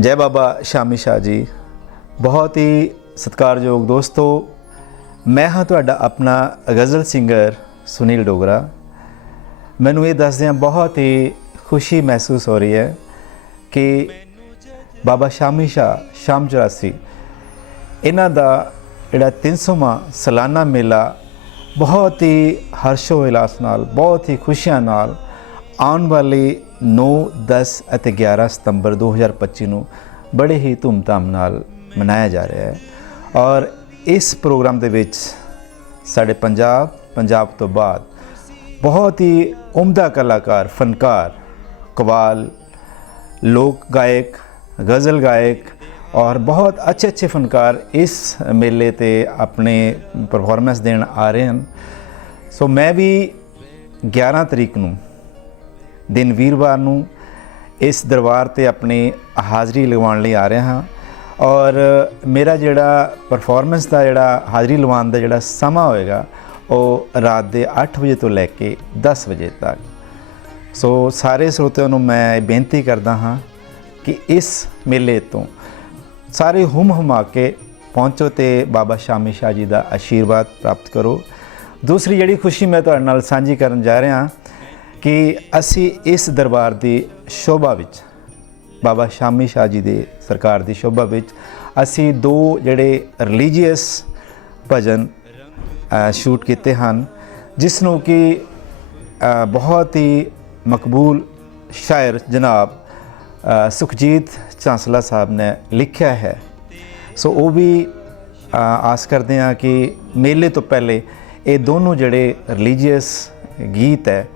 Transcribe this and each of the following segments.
ਜੈ ਬਾਬਾ ਸ਼ਾਮੀ ਸ਼ਾਹ ਜੀ। ਬਹੁਤ ਹੀ ਸਤਿਕਾਰਯੋਗ ਦੋਸਤੋ, ਮੈਂ ਹਾਂ ਤੁਹਾਡਾ ਆਪਣਾ ਗਜ਼ਲ ਸਿੰਗਰ ਸੁਨੀਲ ਡੋਗਰਾ। ਮੈਨੂੰ ਇਹ ਦੱਸਦਿਆਂ ਬਹੁਤ ਹੀ ਖੁਸ਼ੀ ਮਹਿਸੂਸ ਹੋ ਰਹੀ ਹੈ ਕਿ ਬਾਬਾ ਸ਼ਾਮੀ ਸ਼ਾਹ, ਸ਼ਾਮ 84 ਇਹਨਾਂ ਦਾ ਜਿਹੜਾ 300ਵਾਂ ਸਾਲਾਨਾ ਮੇਲਾ ਬਹੁਤ ਹੀ ਹਰਸ਼ੋ ਵਿਲਾਸ ਨਾਲ, ਬਹੁਤ ਹੀ ਖੁਸ਼ੀਆਂ ਨਾਲ ਆਉਣ ਵਾਲੇ 9 10 ਅਤੇ 11 ਸਤੰਬਰ 2025 ਨੂੰ ਬੜੇ ਹੀ ਧੂਮਧਾਮ ਨਾਲ ਮਨਾਇਆ ਜਾ ਰਿਹਾ ਹੈ। ਔਰ ਇਸ ਪ੍ਰੋਗਰਾਮ ਦੇ ਵਿੱਚ ਸਾਡੇ ਪੰਜਾਬ ਪੰਜਾਬ ਤੋਂ ਬਾਅਦ ਬਹੁਤ ਹੀ ਉਮਦਾ ਕਲਾਕਾਰ, ਫਨਕਾਰ, ਕਵਾਲ, ਲੋਕ ਗਾਇਕ, ਗਜ਼ਲ ਗਾਇਕ ਔਰ ਬਹੁਤ ਅੱਛੇ ਅੱਛੇ ਫਨਕਾਰ ਇਸ ਮੇਲੇ ਤੇ ਆਪਣੇ ਪਰਫਾਰਮੈਂਸ ਦੇਣ ਆ ਰਹੇ ਹਨ। ਸੋ ਮੈਂ ਵੀ 11 ਤਰੀਕ ਨੂੰ ਦਿਨ ਵੀਰਵਾਰ ਨੂੰ ਇਸ ਦਰਬਾਰ ਤੇ ਆਪਣੀ ਹਾਜ਼ਰੀ ਲਗਵਾਉਣ ਲਈ ਆ ਰਿਹਾ ਹਾਂ। ਔਰ ਮੇਰਾ ਜਿਹੜਾ ਪਰਫਾਰਮੈਂਸ ਦਾ ਜਿਹੜਾ ਹਾਜ਼ਰੀ ਲਵਾਉਣ ਦਾ ਜਿਹੜਾ ਸਮਾਂ ਹੋਏਗਾ, ਉਹ ਰਾਤ ਦੇ 8 ਵਜੇ ਤੋਂ ਲੈ ਕੇ 10 ਵਜੇ ਤੱਕ। ਸੋ ਸਾਰੇ ਸਰੋਤਿਆਂ ਨੂੰ ਮੈਂ ਬੇਨਤੀ ਕਰਦਾ ਹਾਂ ਕਿ ਇਸ ਮੇਲੇ ਤੋਂ ਸਾਰੇ ਹੁਮ ਹੁਮਾ ਕੇ ਪਹੁੰਚੋ ਤੇ ਬਾਬਾ ਸ਼ਾਮੀ ਸ਼ਾਹ ਜੀ ਦਾ ਆਸ਼ੀਰਵਾਦ ਪ੍ਰਾਪਤ ਕਰੋ। ਦੂਸਰੀ ਜਿਹੜੀ ਖੁਸ਼ੀ ਮੈਂ ਤੁਹਾਡੇ ਨਾਲ ਸਾਂਝੀ ਕਰਨ ਜਾ ਰਿਹਾ ਕਿ ਅਸੀਂ ਇਸ ਦਰਬਾਰ ਦੀ ਸ਼ੋਭਾ ਵਿੱਚ, ਬਾਬਾ ਸ਼ਾਮੀ ਸ਼ਾਹ ਜੀ ਦੇ ਸਰਕਾਰ ਦੀ ਸ਼ੋਭਾ ਵਿੱਚ ਅਸੀਂ ਦੋ ਜਿਹੜੇ ਰਿਲੀਜੀਅਸ ਭਜਨ ਸ਼ੂਟ ਕੀਤੇ ਹਨ, ਜਿਸ ਨੂੰ ਕਿ ਬਹੁਤ ਹੀ ਮਕਬੂਲ ਸ਼ਾਇਰ ਜਨਾਬ ਸੁਖਜੀਤ ਚਾਂਸਲਾ ਸਾਹਿਬ ਨੇ ਲਿਖਿਆ ਹੈ। ਸੋ ਉਹ ਵੀ ਆਸ ਕਰਦੇ ਹਾਂ ਕਿ ਮੇਲੇ ਤੋਂ ਪਹਿਲੇ ਇਹ ਦੋਨੋਂ ਜਿਹੜੇ ਰਿਲੀਜੀਅਸ ਗੀਤ ਹੈ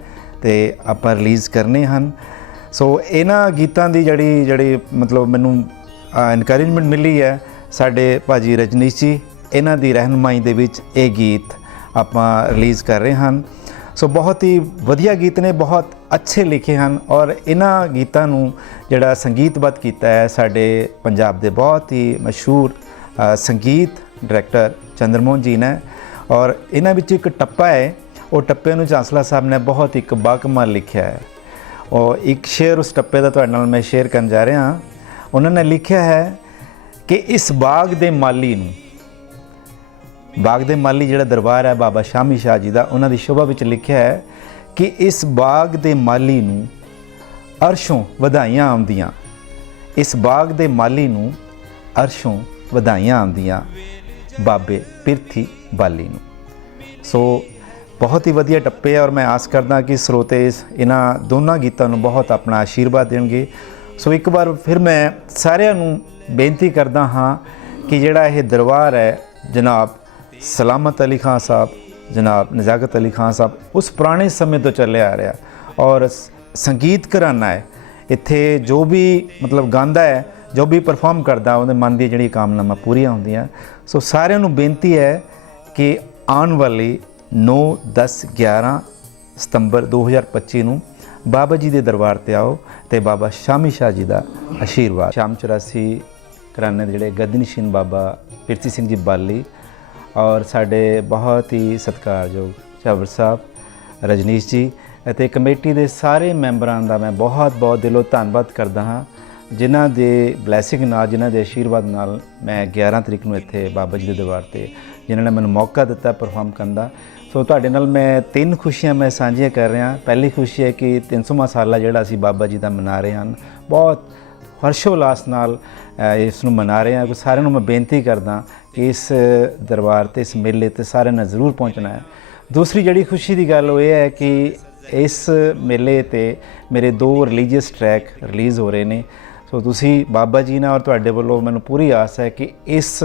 ਤੇ ਆਪਾਂ ਰਿਲੀਜ਼ ਕਰਨੇ ਹਨ। ਸੋ ਇਹਨਾਂ ਗੀਤਾਂ ਦੀ ਜਿਹੜੀ ਜਿਹੜੀ ਮਤਲਬ ਮੈਨੂੰ ਇਨਕਰੇਜਮੈਂਟ ਮਿਲੀ ਹੈ ਸਾਡੇ ਭਾਜੀ ਰਜਨੀਸ਼ ਜੀ, ਇਹਨਾਂ ਦੀ ਰਹਿਨੁਮਾਈ ਦੇ ਵਿੱਚ ਇਹ ਗੀਤ ਆਪਾਂ ਰਿਲੀਜ਼ ਕਰ ਰਹੇ ਹਨ। ਸੋ ਬਹੁਤ ਹੀ ਵਧੀਆ ਗੀਤ ਨੇ, ਬਹੁਤ ਅੱਛੇ ਲਿਖੇ ਹਨ ਔਰ ਇਹਨਾਂ ਗੀਤਾਂ ਨੂੰ ਜਿਹੜਾ ਸੰਗੀਤਬੱਧ ਕੀਤਾ ਹੈ, ਸਾਡੇ ਪੰਜਾਬ ਦੇ ਬਹੁਤ ਹੀ ਮਸ਼ਹੂਰ ਸੰਗੀਤ ਡਾਇਰੈਕਟਰ ਚੰਦਰਮੋਹਨ ਜੀ ਨੇ ਔਰ ਇਹਨਾਂ ਵਿੱਚ ਇੱਕ ਟੱਪਾ ਹੈ ਉਹ ਟੱਪੇ ਨੂੰ ਚਾਂਸਲਾ ਸਾਹਿਬ ਨੇ ਬਹੁਤ ਇੱਕ ਬਾਕਮਾਲ ਲਿਖਿਆ ਹੈ। ਔਰ ਇੱਕ ਸ਼ੇਰ ਉਸ ਟੱਪੇ ਦਾ ਤੁਹਾਡੇ ਨਾਲ ਮੈਂ ਸ਼ੇਅਰ ਕਰਨ ਜਾ ਰਿਹਾ ਹਾਂ। ਉਹਨਾਂ ਨੇ ਲਿਖਿਆ ਹੈ ਕਿ ਇਸ ਬਾਗ ਦੇ ਮਾਲੀ ਨੂੰ, ਬਾਗ ਦੇ ਮਾਲੀ ਜਿਹੜਾ ਦਰਬਾਰ ਹੈ ਬਾਬਾ ਸ਼ਾਮੀ ਸ਼ਾਹ ਜੀ ਦਾ, ਉਹਨਾਂ ਦੀ ਸ਼ੋਭਾ ਵਿੱਚ ਲਿਖਿਆ ਹੈ ਕਿ ਇਸ ਬਾਗ ਦੇ ਮਾਲੀ ਨੂੰ ਅਰਸ਼ੋਂ ਵਧਾਈਆਂ ਆਉਂਦੀਆਂ। ਇਸ ਬਾਗ ਦੇ ਮਾਲੀ ਨੂੰ ਅਰਸ਼ੋਂ ਵਧਾਈਆਂ ਆਉਂਦੀਆਂ, ਬਾਬੇ ਪਿਰਥੀ ਬਾਲੀ ਨੂੰ। ਸੋ ਬਹੁਤ ਹੀ ਵਧੀਆ ਟੱਪੇ ਔਰ ਮੈਂ ਆਸ ਕਰਦਾ ਕਿ ਸਰੋਤੇ ਇਸ ਇਹਨਾਂ ਦੋਨਾਂ ਗੀਤਾਂ ਨੂੰ ਬਹੁਤ ਆਪਣਾ ਆਸ਼ੀਰਵਾਦ ਦੇਣਗੇ। ਸੋ ਇੱਕ ਵਾਰ ਫਿਰ ਮੈਂ ਸਾਰਿਆਂ ਨੂੰ ਬੇਨਤੀ ਕਰਦਾ ਹਾਂ ਕਿ ਜਿਹੜਾ ਇਹ ਦਰਬਾਰ ਹੈ, ਜਨਾਬ ਸਲਾਮਤ ਅਲੀ ਖਾਨ ਸਾਹਿਬ, ਜਨਾਬ ਨਜ਼ਾਕਤ ਅਲੀ ਖਾਨ ਸਾਹਿਬ, ਉਸ ਪੁਰਾਣੇ ਸਮੇਂ ਤੋਂ ਚੱਲਿਆ ਆ ਰਿਹਾ ਔਰ ਸੰਗੀਤ ਘਰਾਨਾ ਹੈ। ਇੱਥੇ ਜੋ ਵੀ ਮਤਲਬ ਗਾਉਂਦਾ ਹੈ, ਜੋ ਵੀ ਪਰਫਾਰਮ ਕਰਦਾ, ਉਹਦੇ ਮਨ ਦੀ ਜਿਹੜੀ ਕਾਮਨਾਵਾਂ ਪੂਰੀਆਂ ਹੁੰਦੀਆਂ। ਸੋ ਸਾਰਿਆਂ ਨੂੰ ਬੇਨਤੀ ਹੈ ਕਿ ਆਉਣ ਵਾਲੀ 9 10 11 ਸਤੰਬਰ 2025 ਨੂੰ ਬਾਬਾ ਜੀ ਦੇ ਦਰਬਾਰ ਤੇ ਆਓ ਤੇ ਬਾਬਾ ਸ਼ਾਮੀ ਸ਼ਾਹ ਜੀ ਦਾ ਆਸ਼ੀਰਵਾਦ। ਸ਼ਾਮ 84 ਘਰਾਣੇ ਦੇ ਜਿਹੜੇ ਗਦਨਸ਼ੀਨ ਬਾਬਾ ਪਿਰਤੀ ਸਿੰਘ ਜੀ ਬਾਲੀ ਔਰ ਸਾਡੇ ਬਹੁਤ ਹੀ ਸਤਿਕਾਰਯੋਗ ਚਾਵਰ ਸਾਹਿਬ, ਰਜਨੀਸ਼ ਜੀ ਅਤੇ ਕਮੇਟੀ ਦੇ ਸਾਰੇ ਮੈਂਬਰਾਂ ਦਾ ਮੈਂ ਬਹੁਤ ਬਹੁਤ ਦਿਲੋਂ ਧੰਨਵਾਦ ਕਰਦਾ ਹਾਂ। ਜਿਨ੍ਹਾਂ ਦੇ ਬਲੇਸਿੰਗ ਨਾਲ, ਜਿਨ੍ਹਾਂ ਦੇ ਆਸ਼ੀਰਵਾਦ ਨਾਲ ਮੈਂ 11 ਤਰੀਕ ਨੂੰ ਇੱਥੇ ਬਾਬਾ ਜੀ ਦੇ ਦਰਬਾਰ ਤੇ, ਜਿਨ੍ਹਾਂ ਨੇ ਮੈਨੂੰ ਮੌਕਾ ਦਿੱਤਾ ਪਰਫਾਰਮ ਕਰਨ ਦਾ। ਸੋ ਤੁਹਾਡੇ ਨਾਲ ਮੈਂ ਤਿੰਨ ਖੁਸ਼ੀਆਂ ਮੈਂ ਸਾਂਝੀਆਂ ਕਰ ਰਿਹਾ। ਪਹਿਲੀ ਖੁਸ਼ੀ ਹੈ ਕਿ 300ਵਾਂ ਸਾਲਾ ਜਿਹੜਾ ਅਸੀਂ ਬਾਬਾ ਜੀ ਦਾ ਮਨਾ ਰਹੇ ਹਨ। ਬਹੁਤ ਹਰਸ਼ੋਲਾਸ ਨਾਲ ਇਸ ਨੂੰ ਮਨਾ ਰਹੇ ਹਾਂ। ਸਾਰਿਆਂ ਨੂੰ ਮੈਂ ਬੇਨਤੀ ਕਰਦਾ ਕਿ ਇਸ ਦਰਬਾਰ ਤੇ, ਇਸ ਮੇਲੇ ਤੇ ਸਾਰਿਆਂ ਨੇ ਜ਼ਰੂਰ ਪਹੁੰਚਣਾ ਹੈ। ਦੂਸਰੀ ਜਿਹੜੀ ਖੁਸ਼ੀ ਦੀ ਗੱਲ ਉਹ ਇਹ ਹੈ ਕਿ ਇਸ ਮੇਲੇ ਤੇ ਮੇਰੇ ਦੋ ਰਿਲੀਜੀਅਸ ਟਰੈਕ ਰਿਲੀਜ਼ ਹੋ ਰਹੇ ਨੇ। ਸੋ ਤੁਸੀਂ ਬਾਬਾ ਜੀ ਨਾਲ ਔਰ ਤੁਹਾਡੇ ਵੱਲੋਂ ਮੈਨੂੰ ਪੂਰੀ ਆਸ ਹੈ ਕਿ ਇਸ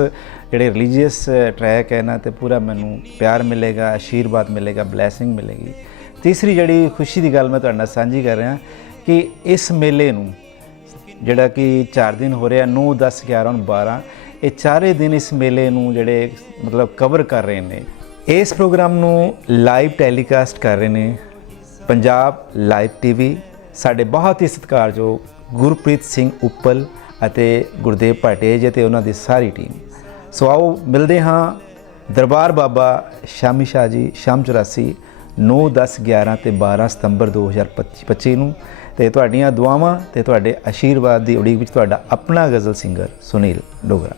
ਜਿਹੜੇ ਰਿਲੀਜੀਅਸ ਟਰੈਕ ਹੈ ਨਾ ਤੇ ਪੂਰਾ ਮੈਨੂੰ ਪਿਆਰ ਮਿਲੇਗਾ ਆਸ਼ੀਰਵਾਦ ਮਿਲੇਗਾ ਬਲੇਸਿੰਗ ਮਿਲੇਗੀ। ਤੀਸਰੀ ਜਿਹੜੀ ਖੁਸ਼ੀ ਦੀ ਗੱਲ ਮੈਂ ਤੁਹਾਡੇ ਨਾਲ ਸਾਂਝੀ ਕਰ ਰਿਹਾ ਕਿ ਇਸ ਮੇਲੇ ਨੂੰ ਜਿਹੜਾ ਕਿ 4 ਦਿਨ ਹੋ ਰਿਹਾ 9 10 11 ਔਰ 12 ਇਹ ਚਾਰੇ ਦਿਨ ਇਸ ਮੇਲੇ ਨੂੰ ਜਿਹੜੇ ਮਤਲਬ ਕਵਰ ਕਰ ਰਹੇ ਨੇ। ਇਸ ਪ੍ਰੋਗਰਾਮ ਨੂੰ ਲਾਈਵ ਟੈਲੀਕਾਸਟ ਕਰ ਰਹੇ ਨੇ ਪੰਜਾਬ ਲਾਈਵ ਟੀਵੀ ਸਾਡੇ ਬਹੁਤ ਹੀ ਸਤਿਕਾਰਯੋਗ ਗੁਰਪ੍ਰੀਤ ਸਿੰਘ ਉੱਪਲ ਅਤੇ ਗੁਰਦੇਵ ਭਾਟੇਜ ਅਤੇ ਉਹਨਾਂ ਦੀ ਸਾਰੀ ਟੀਮ ਸੋ ਆਓ ਮਿਲਦੇ ਹਾਂ ਦਰਬਾਰ ਬਾਬਾ ਸ਼ਾਮੀ ਸ਼ਾਹ ਜੀ, ਸ਼ਾਮ 84 9 10 11 ਤੇ 12 ਸਤੰਬਰ 2025 ਨੂੰ। ਤੇ ਤੁਹਾਡੀਆਂ ਦੁਆਵਾਂ ਤੇ ਤੁਹਾਡੇ ਆਸ਼ੀਰਵਾਦ ਦੀ ਉਡੀਕ ਵਿੱਚ ਤੁਹਾਡਾ ਆਪਣਾ ਗਜ਼ਲ ਸਿੰਗਰ ਸੁਨੀਲ ਡੋਗਰਾ।